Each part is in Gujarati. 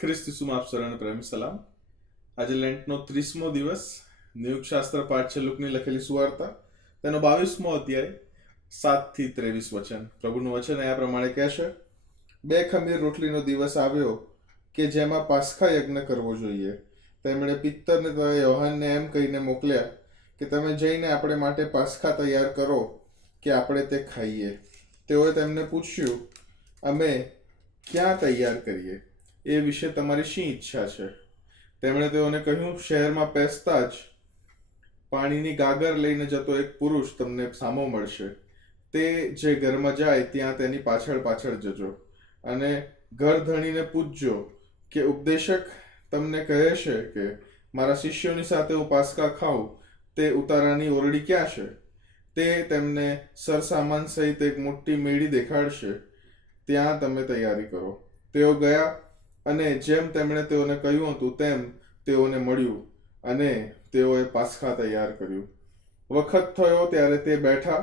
ખ્રિસ્ત ઈસુમાં આપ સર્વને પ્રેમ સલામ. આજે લેન્ટનો 30મો દિવસ. નિયુક્તશાસ્ત્ર પાઠ છે લુકની લખેલી સુવાર્તા, તેનો 22મો અધ્યાય, 7 થી 23 વચન. પ્રભુનું વચન આ પ્રમાણે કહે છે: બે ખમીર રોટલીનો દિવસ આવ્યો કે જેમાં પાસ્કા યજ્ઞ કરવો જોઈએ. તેમણે પિત્તરને તથા યોહાનને એમ કહીને મોકલ્યા કે તમે જઈને આપણે માટે પાસ્કા તૈયાર કરો કે આપણે તે ખાઈએ. તેઓએ તેમને પૂછ્યું, અમે ક્યાં તૈયાર કરીએ? એ વિશે તમારી શી ઈચ્છા છે? તેમણે તેઓને કહ્યું, શહેરમાં પેસતા જ પાણીની ગાગર લઈને જતો એક પુરુષ તમને સામો મળશે. તે જે ઘરમાં જાય ત્યાં તેની પાછળ પાછળ જજો અને ઘર ધણીને પૂછજો કે ઉપદેશક તમને કહે છે કે મારા શિષ્યોની સાથે હું પાસ્કા ખાઉં તે ઉતારાની ઓરડી ક્યાં છે? તે તેમને સરસામાન સહિત એક મોટી મેળી દેખાડશે. ત્યાં તમે તૈયારી કરો. તેઓ ગયા અને જેમ તેમણે તેઓને કહ્યું હતું તેમ તેઓને મળ્યું અને તેઓએ પાસ્કા તૈયાર કર્યું. વખત થયો ત્યારે તે બેઠા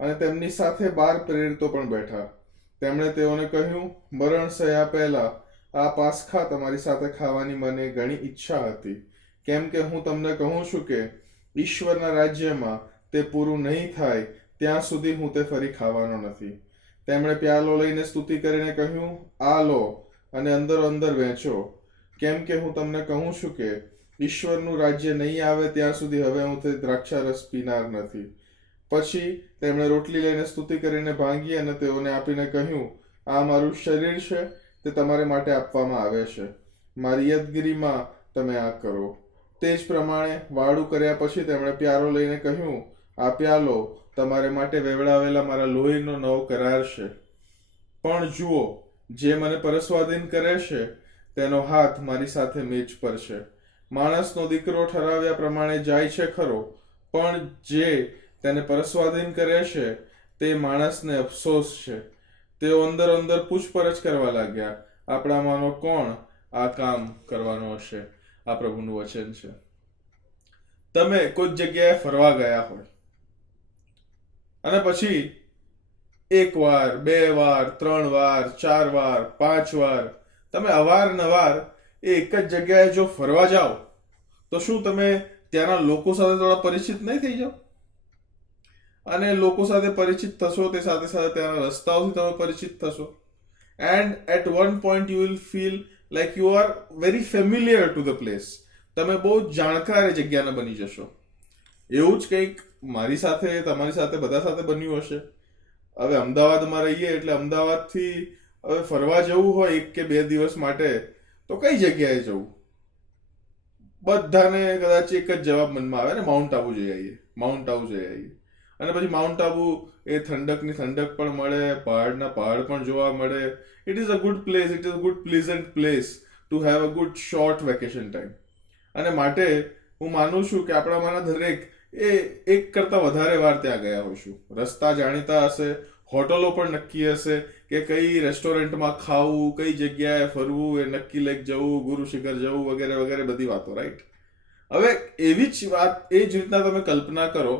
અને તેમની સાથે 12 પ્રેરિતો પણ બેઠા. તેમણે તેઓને કહ્યું, મરણ સહ્યા પહેલા આ પાસ્કા તમારી સાથે ખાવાની મને ઘણી ઈચ્છા હતી, કેમ કે હું તમને કહું છું કે ઈશ્વરના રાજ્યમાં તે પૂરું નહીં થાય ત્યાં સુધી હું તે ફરી ખાવાનો નથી. તેમણે પ્યાલો લઈને સ્તુતિ કરીને કહ્યું, આ લો અને અંદરો અંદર વહેંચો, કેમ કે હું તમને કહું છું કે ઈશ્વરનું રાજ્ય નહીં આવે ત્યાં સુધી હવે હું તે દ્રાક્ષારસ પીનાર નથી. પછી તેમણે રોટલી લઈને સ્તુતિ કરીને ભાંગી અને તેઓને આપીને કહ્યું, આ મારું શરીર છે, તે તમારે માટે આપવામાં આવે છે. મારી યાદગીરીમાં તમે આ કરો. તે જ પ્રમાણે વાળું કર્યા પછી તેમણે પ્યાલો લઈને કહ્યું, આ પ્યાલો તમારે માટે વેવડાવેલા મારા લોહીનો નવો કરાર છે. પણ જુઓ, જે મને પરસ્વાધીન કરે છે તેનો હાથ મારી સાથે મેજ પર છે. માણસનો દીકરો ઠરાવ્યા પ્રમાણે જાય છે ખરો, પણ જે તેને પરસ્વાધીન કરે છે તે માણસને અફસોસ છે. તેઓ અંદર અંદર પૂછપરછ કરવા લાગ્યા, આપણામાંનો કોણ આ કામ કરવાનો હશે? આ પ્રભુનું વચન છે. તમે કોઈ જગ્યાએ ફરવા ગયા હોય અને પછી 1 વાર, 2 વાર, 3 વાર, 4 વાર, 5 વાર તમે અવારનવાર એ એક જ જગ્યાએ જો ફરવા જાઓ તો શું તમે ત્યાંના લોકો સાથે થોડા પરિચિત નહીં થઈ જાઓ? અને લોકો સાથે પરિચિત થશો તે સાથે સાથે ત્યાંના રસ્તાઓથી તમે પરિચિત થશો. And at one point you will feel like you are very familiar to the place. તમે બહુ જાણકાર એ જગ્યાના બની જશો. એવું જ કંઈક મારી સાથે, તમારી સાથે, બધા સાથે બન્યું હશે. હવે અમદાવાદમાં રહીએ એટલે અમદાવાદથી હવે ફરવા જવું હોય 1 કે 2 દિવસ માટે તો કઈ જગ્યાએ જવું? બધાને કદાચ એક જ જવાબ મનમાં આવે ને, માઉન્ટ આબુ જઈ આવીએ, માઉન્ટ આબુ જઈ આવીએ. અને પછી માઉન્ટ આબુ એ ઠંડકની ઠંડક પણ મળે, પહાડના પહાડ પણ જોવા મળે. It is a good place, it is a good pleasant place to have a good short vacation time. અને માટે હું માનું છું કે આપણામાંના દરેક એ એક કરતાં વધારે વાર ત્યાં ગયા હોઈશું. રસ્તા જાણીતા હશે, હોટલો પણ નક્કી હશે કે કઈ રેસ્ટોરન્ટમાં ખાવું, કઈ જગ્યાએ ફરવું, એ નક્કી લેક જવું, ગુરુ શિખર જવું, વગેરે વગેરે બધી વાતો, રાઈટ? હવે એવી જ વાત, એ જ રીતના તમે કલ્પના કરો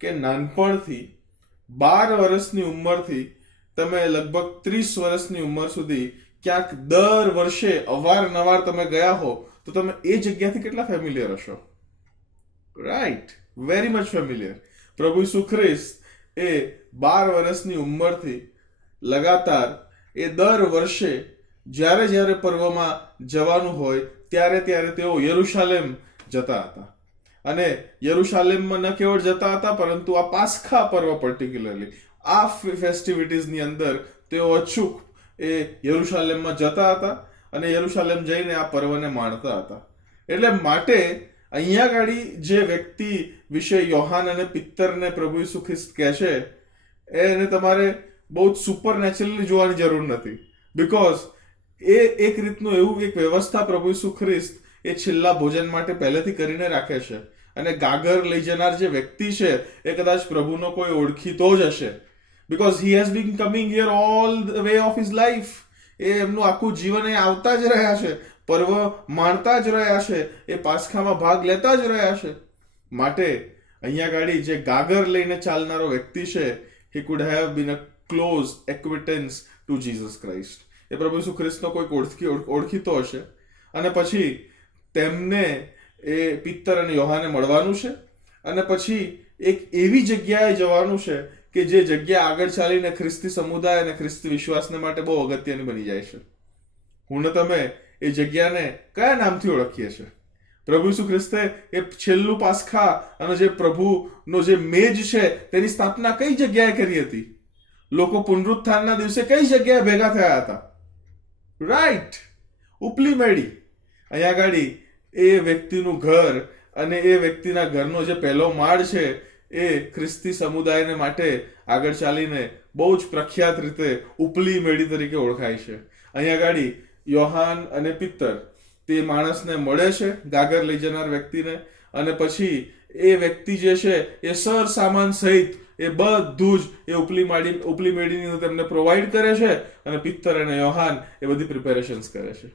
કે નાનપણથી 12 વર્ષની ઉંમરથી તમે લગભગ 30 વર્ષની ઉંમર સુધી ક્યાંક દર વર્ષે અવારનવાર તમે ગયા હો તો તમે એ જગ્યાથી કેટલા ફેમિલિયર હશો? Right, very much familiar. પ્રભુ ઈસુ ખ્રિસ્ત એ 12 વર્ષની ઉંમરથી લગાતાર એ દર વર્ષે જ્યારે જ્યારે પર્વમાં જવાનું હોય ત્યારે ત્યારે તેઓ યરુશાલેમ જતા હતા. અને યરુશાલેમમાં ન કેવળ જતા હતા પરંતુ આ પાસ્કા પર્વ પર્ટિક્યુલરલી આ ફેસ્ટિવિટીઝની અંદર તેઓ અચૂક એ યરુશાલેમમાં જતા હતા અને યરુશાલેમ જઈને આ પર્વને માણતા હતા. એટલે માટે અહીંયા ગાડી જે વ્યક્તિ વિશે યોહાન અને પિત્તરને પ્રભુ ઈસુ ખ્રિસ્ત કહે છે એને તમારે બહુ જ સુપર નેચરલી જોવાની જરૂર નથી. બિકોઝ એ એક રીતનું એવું એક વ્યવસ્થા પ્રભુ ઈસુ ખ્રિસ્ત એ છેલ્લા ભોજન માટે પહેલેથી કરીને રાખે છે. અને ગાગર લઈ જનાર જે વ્યક્તિ છે એ કદાચ પ્રભુનો કોઈ ઓળખીતો જ હશે. Because he has been coming here all the way of his life. એ એમનું આખું જીવન એ આવતા જ રહ્યા છે, પર્વ માણતા જ રહ્યા છે, એ પાસ્કામાં ભાગ લેતા જ રહ્યા છે. માટે અહીંયા ગાડી જે ગાગર લઈને ચાલનારો વ્યક્તિ છે, he could have been a close acquaintance to Jesus Christ. એ પ્રભુ ઈસુ ખ્રિસ્તનો કોઈક ઓળખીતો હશે અને પછી તેમને એ પિત્તર અને યોહાને મળવાનું છે, અને પછી એક એવી જગ્યાએ જવાનું છે કે જે જગ્યા આગળ ચાલીને ખ્રિસ્તી સમુદાય અને ખ્રિસ્તી વિશ્વાસને માટે બહુ અગત્યની બની જાય છે. હું ને તમે એ જગ્યાને કયા નામથી ઓળખીએ છીએ? પ્રભુ ઈસુ ખ્રિસ્તે એ છેલ્લું પાસખા અને જે પ્રભુનો જે મેજ છે તેની સ્થાપના કઈ જગ્યાએ કરી હતી? લોકો પુનરુત્થાનના દિવસે કઈ જગ્યાએ ભેગા થયા હતા? રાઈટ, ઉપલી મેડી. અહીંયા ગાડી એ વ્યક્તિનું ઘર અને એ વ્યક્તિના ઘરનો જે પહેલો માળ છે એ ખ્રિસ્તી સમુદાયને માટે આગળ ચાલીને બહુ જ પ્રખ્યાત રીતે ઉપલી મેડી તરીકે ઓળખાય છે. અહીંયા ગાડી યોહાન અને પિત્તર તે માણસને મળે છે, ગાગર લઈ જનાર વ્યક્તિને, અને પછી એ વ્યક્તિ જે છે એ સર સામાન સહિત એ બધું જ એ ઉપલી મેડીની તેમને પ્રોવાઈડ કરે છે, અને પિત્તર અને યોહાન એ બધી પ્રિપેરેશન્સ કરે છે.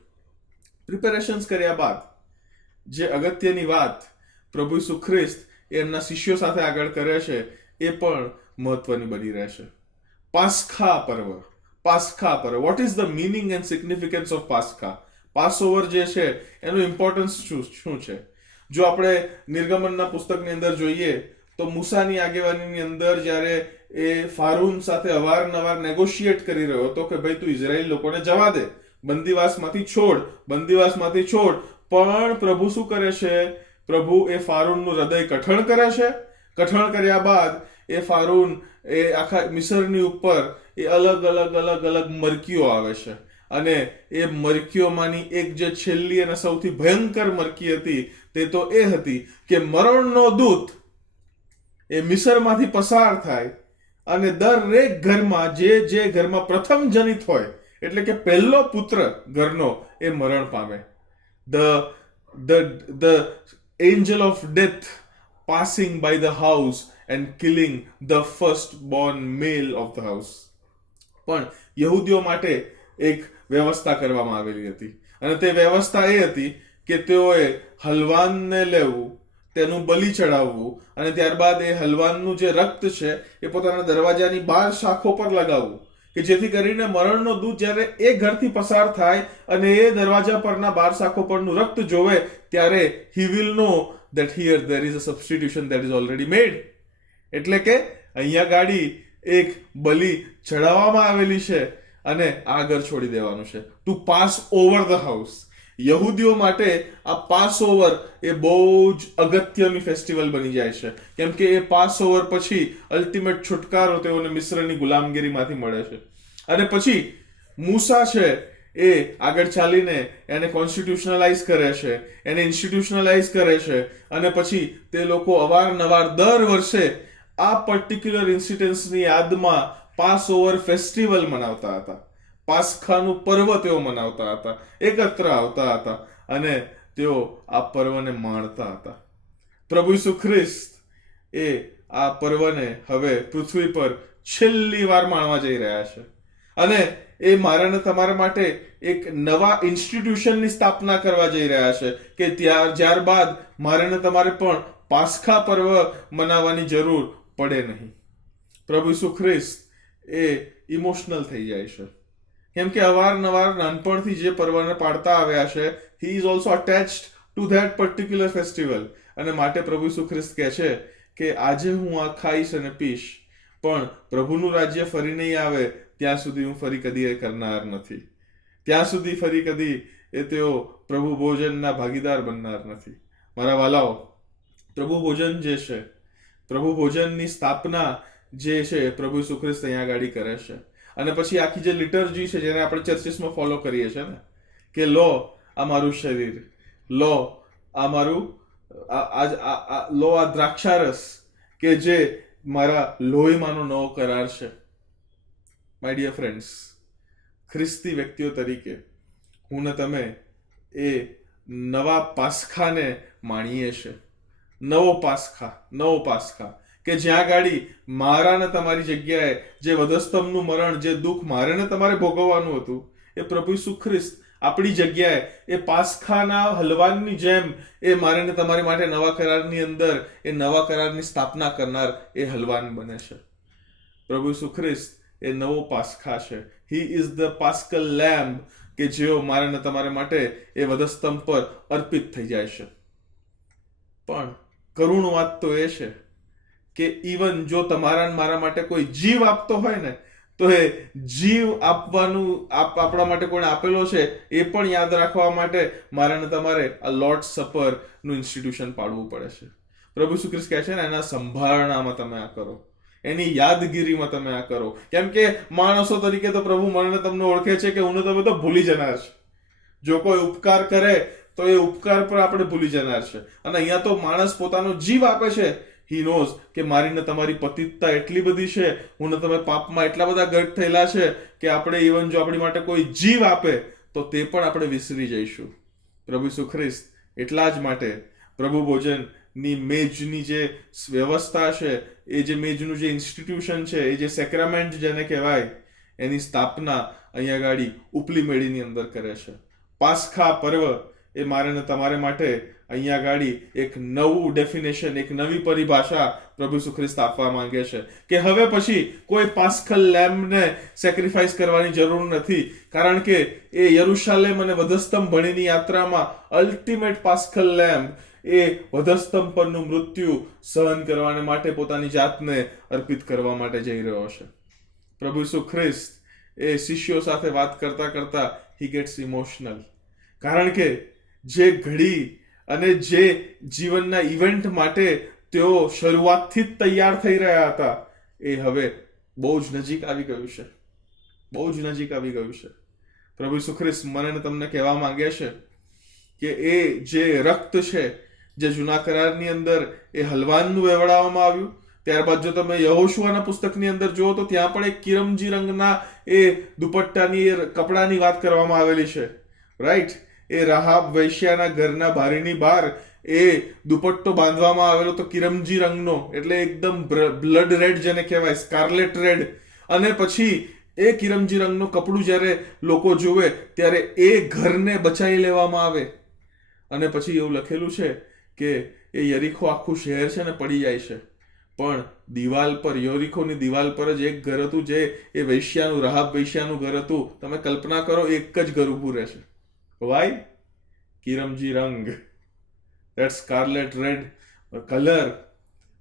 પ્રિપેરેશન્સ કર્યા બાદ જે અગત્યની વાત પ્રભુ ઈસુ ખ્રિસ્ત એમના શિષ્યો સાથે આગળ કરે છે એ પણ મહત્વની બની રહેશે. પાસ્ખા પર્વ. પાસ્ખા પર્વ, what is the meaning and significance of પાસ્ખા? પાસઓવર જે છે એનું ઇમ્પોર્ટન્સ શું છે? જો આપણે નિર્ગમનના પુસ્તકની અંદર જોઈએ તો મૂસાની આગેવાનીની અંદર જ્યારે એ ફારૂન સાથે અવારનવાર નેગોશિએટ કરી રહ્યો હતો કે ભાઈ તું ઇઝરાયેલ લોકોને જવા દે, બંદીવાસમાંથી છોડ, પણ પ્રભુ શું કરે છે? પ્રભુ એ ફારૂનનું હૃદય કઠણ કરે છે. કઠણ કર્યા બાદ એ ફારૂન એ આખા મિસરની ઉપર એ અલગ મરકીઓ આવે છે, અને એ મરકીઓમાંની એક જે છેલ્લી અને સૌથી ભયંકર મરકી હતી તે તો એ હતી કે મરણનો દૂત એ મિસરમાંથી પસાર થાય અને દરેક ઘરમાં જે ઘરમાં પ્રથમ જનિત હોય, એટલે કે પહેલો પુત્ર ઘરનો, એ મરણ પામે. the angel of death passing by the house and killing the firstborn male of the house. પણ યહૂદીઓ માટે એક વ્યવસ્થા કરવામાં આવેલી હતી, અને તે વ્યવસ્થા એ હતી કે તેઓએ હલવાનને લેવું, તેનું બલિ ચડાવવું, અને ત્યારબાદ એ હલવાનનું જે રક્ત છે એ પોતાના દરવાજાની 12 શાખો પર લગાવવું, કે જેથી કરીને મરણનો દૂત જ્યારે એ ઘરથી પસાર થાય અને એ દરવાજા પરના 12 શાખો પરનું રક્ત જોવે ત્યારે he will know that here there is a substitution that is already made. એટલે કે અહીંયા ગાડી એક બલિ ચડાવવામાં આવેલી છે અને આ ઘર છોડી દેવાનું છે, to pass over the house. યહૂદીઓ માટે આ પાસ ઓવર એ બહુ જ અગત્યની ફેસ્ટિવલ બની જાય છે, કેમ કે એ પાસ ઓવર પછી અલ્ટિમેટ છુટકારો તેઓને મિસ્રની ગુલામગીરીમાંથી મળે છે. અને પછી મૂસા છે એ આગળ ચાલીને એને કોન્સ્ટિટ્યુશનલાઇઝ કરે છે, એને ઇન્સ્ટિટ્યુશનલાઇઝ કરે છે, અને પછી તે લોકો અવારનવાર દર વર્ષે આ પર્ટિક્યુલર ઇન્સિડન્સની યાદમાં પાસ ઓવર ફેસ્ટિવલ મનાવતા હતા. પાસ્ખાનું પર્વ તેઓ મનાવતા હતા, એકત્ર આવતા હતા અને તેઓ આ પર્વને માણતા હતા. પ્રભુ ઈસુ ખ્રિસ્ત એ આ પર્વને હવે પૃથ્વી પર છેલ્લી વાર માણવા જઈ રહ્યા છે, અને એ મારા ને તમારા માટે એક નવા ઇન્સ્ટિટ્યુશનની સ્થાપના કરવા જઈ રહ્યા છે કે ત્યાર બાદ મારે ને તમારે પણ પાસ્ખા પર્વ મનાવવાની જરૂર પડે નહીં. પ્રભુ ઈસુ ખ્રિસ્ત એ ઇમોશનલ થઈ જાય છે, કેમ કે અવારનવાર નાનપણથી જે પર્વને પાડતા આવ્યા છે, he is also attached to that particular festival. અને માટે પ્રભુ ઈસુ ખ્રિસ્ત કહે છે કે આજે હું આ ખાઈશ અને પીશ, પણ પ્રભુનું રાજ્ય ફરી નહીં આવે ત્યાં સુધી હું ફરી કદી એ કરનાર નથી. ત્યાં સુધી ફરી કદી એ તેઓ પ્રભુ ભોજનના ભાગીદાર બનનાર નથી. મારા વાલાઓ, પ્રભુ ભોજન જે છે, પ્રભુ ભોજનની સ્થાપના જે છે પ્રભુ ઈસુ ખ્રિસ્ત અહીંયા ગાડી કરે છે. અને પછી આખી જે લિટર્જી છે જેને આપણે ચર્ચીસમાં ફોલો કરીએ છીએ ને, કે લો આ મારું શરીર, લો આ મારું લો આ દ્રાક્ષારસ કે જે મારા લોહીમાંનો નવો કરાર છે. માય ડિયર ફ્રેન્ડ્સ, ખ્રિસ્તી વ્યક્તિઓ તરીકે હું ને તમે એ નવા પાસ્ખાને માણીએ છીએ. નવો પાસ્ખા કે જ્યાં ગાડી મારા ને તમારી જગ્યાએ જે વધસ્તંભનું મરણ, જે દુઃખ મારે ને તમારે ભોગવવાનું હતું, એ પ્રભુ ઈસુ ખ્રિસ્ત આપણી જગ્યાએ એ પાસ્ખાના હલવાનની જેમ એ મારે ને તમારી માટે નવા કરારની અંદર એ નવા કરારની સ્થાપના કરનાર એ હલવાન બને છે. પ્રભુ ઈસુ ખ્રિસ્ત એ નવો પાસ્ખા છે. He is the paschal lamb કે જેઓ મારા ને તમારા માટે એ વધસ્તંભ પર અર્પિત થઈ જાય છે. પણ કરુણ વાત તો એ છે કે ઇવન જો તમારા ને મારા માટે કોઈ જીવ આપતો હોય ને, તો એ જીવ આપવાનું આપણા માટે કોણે આપેલો છે એ પણ યાદ રાખવા માટે મારે ને તમારે આ લોર્ડ સપર નું ઇન્સ્ટિટ્યુશન પાડવું પડે છે. પ્રભુ ઈસુ ખ્રિસ્ત કહે છે ને, એના સંભાળણામાં તમે આ કરો, એની યાદગીરીમાં તમે આ કરો. કેમ કે માણસો તરીકે તો પ્રભુ મને તમને ઓળખે છે કે હું તમે તો ભૂલી જનાર છે. જો કોઈ ઉપકાર કરે તો એ ઉપકાર પર આપણે ભૂલી જનાર છે. અને અહીંયા તો માણસ પોતાનો જીવ આપે છે. હી નોઝ કે મારી ને તમારી પતિતતા એટલી બધી છે, હું ને તમે પાપમાં એટલા બધા ગઢ થયેલા છે કે આપણે ઇવન જો આપણી માટે કોઈ જીવ આપે તો તે પણ આપણે વિસરી જઈશું. પ્રભુ ઈસુ ખ્રિસ્ત એટલા જ માટે પ્રભુ ભોજનની મેજની જે વ્યવસ્થા છે, એ જે મેજનું જે ઇન્સ્ટિટ્યુશન છે, એ જે સેક્રામેન્ટ જેને કહેવાય, એની સ્થાપના અહીંયા ગાડી ઉપલી મેળીની અંદર કરે છે. પાસ્ખા પર્વ એ મારે ને તમારે માટે અહીંયા ગાડી એક નવું ડેફિનેશન, એક નવી પરિભાષા પ્રભુ ઈસુ ખ્રિસ્ત આપવા માંગે છે કે હવે પછી કોઈ પાસ્કલ લેમ્બને સેક્રિફાઈસ કરવાની જરૂર નથી, કારણ કે એ યરુશાલેમ અને વધસ્તંભ ભણીની યાત્રામાં અલ્ટિમેટ પાસ્કલ લેમ્બ એ વધસ્તંભ પરનું મૃત્યુ સહન કરવાને માટે પોતાની જાતને અર્પિત કરવા માટે જઈ રહ્યો છે. પ્રભુ ઈસુ ખ્રિસ્ત એ શિષ્યો સાથે વાત કરતા કરતા હી ગેટ્સ ઇમોશનલ, કારણ કે જે ઘડી અને જે જીવનના ઇવેન્ટ માટે તેઓ શરૂઆતથી જ તૈયાર થઈ રહ્યા હતા, એ હવે બહુ જ નજીક આવી ગયું છે. બહુ જ નજીક આવી ગયું છે. પ્રભુ ઈસુ ખ્રિસ્ત મને ને તમને કહેવા માંગે છે કે એ જે રક્ત છે, જે જૂના કરારની અંદર એ હલવાનનું વેવડાવવામાં આવ્યું, ત્યારબાદ જો તમે યહોશુઆના પુસ્તકની અંદર જુઓ તો ત્યાં પણ એક કિરમજી રંગના એ દુપટ્ટાની, એ કપડાની વાત કરવામાં આવેલી છે. રાઈટ? એ રાહાબ વૈશ્યાના ઘરના બારીની બહાર એ દુપટ્ટો બાંધવામાં આવેલો તો કિરમજી રંગનો, એટલે એકદમ બ્લડ રેડ જેને કહેવાય, સ્કાર્લેટ રેડ. અને પછી એ કિરમજી રંગનું કપડું જ્યારે લોકો જુએ ત્યારે એ ઘરને બચાવી લેવામાં આવે. અને પછી એવું લખેલું છે કે એ યરીખો આખું શહેર છે ને પડી જાય છે, પણ દિવાલ પર, યરીખોની દિવાલ પર જ એક ઘર હતું, જે એ વૈશ્યાનું, રાહાબ વૈશ્યાનું ઘર હતું. તમે કલ્પના કરો, એક જ ઘર ઊભું રહેશે. વાય? કિરમજી રંગ, ધેટ સ્કાર્લેટ રેડ કલર.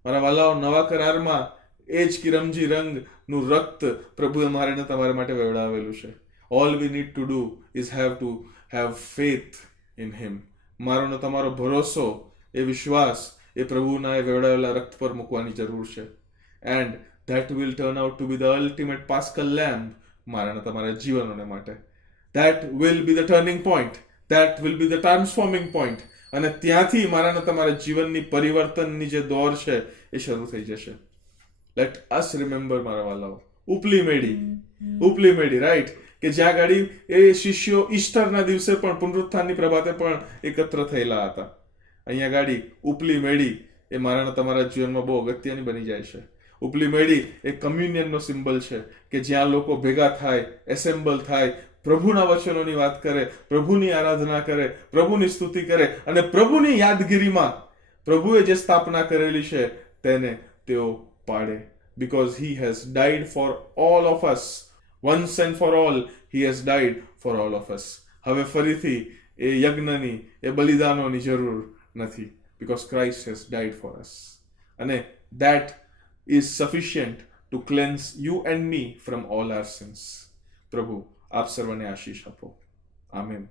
મારા વાલાઓ, નવા કરારમાં એ જ કિરમજી રંગનું રક્ત પ્રભુએ મારે ને તમારા માટે વેવડાવેલું છે. All we need to do is to have faith in હિમ. મારો ને તમારો ભરોસો, એ વિશ્વાસ એ પ્રભુના એ વેવડાવેલા રક્ત પર મૂકવાની જરૂર છે. And that will turn out to be the ultimate paschal lamb મારા ને તમારા જીવનોને માટે. That will be the turning point. That will be the transforming point. અને ત્યાંથી મારા ને તમારા જીવનની પરિવર્તનની જે દોર છે એ શરૂ થઈ જશે. Let us remember, મારા વાલાઓ, ઉપલી મેડી, રાઈટ? કે જ્યાં ગાડી એ શિષ્યો ઈસ્ટરના દિવસે પણ, પુનરુત્થાનની પ્રભાતે પણ એકત્ર થયેલા હતા. અહીંયા ગાડી ઉપલી મેડી એ મારા ને તમારા જીવનમાં બહુ અગત્યની બની જાય છે. ઉપલી મેડી એ કમ્યુનિયનનો સિમ્બલ છે કે જ્યાં લોકો ભેગા થાય, એસેમ્બલ થાય, પ્રભુના વચનોની વાત કરે, પ્રભુની આરાધના કરે, પ્રભુની સ્તુતિ કરે, અને પ્રભુની યાદગીરીમાં પ્રભુએ જે સ્થાપના કરેલી છે તેને તેઓ પાડે. Because he has died for all of us. Once and for all, he has died for all of us. હવે ફરીથી એ યજ્ઞની, એ બલિદાનોની જરૂર નથી. Because Christ has died for us. અને that is sufficient to cleanse you and me from all our sins. પ્રભુ આપ સર્વને આશીષ આપો. આમેન.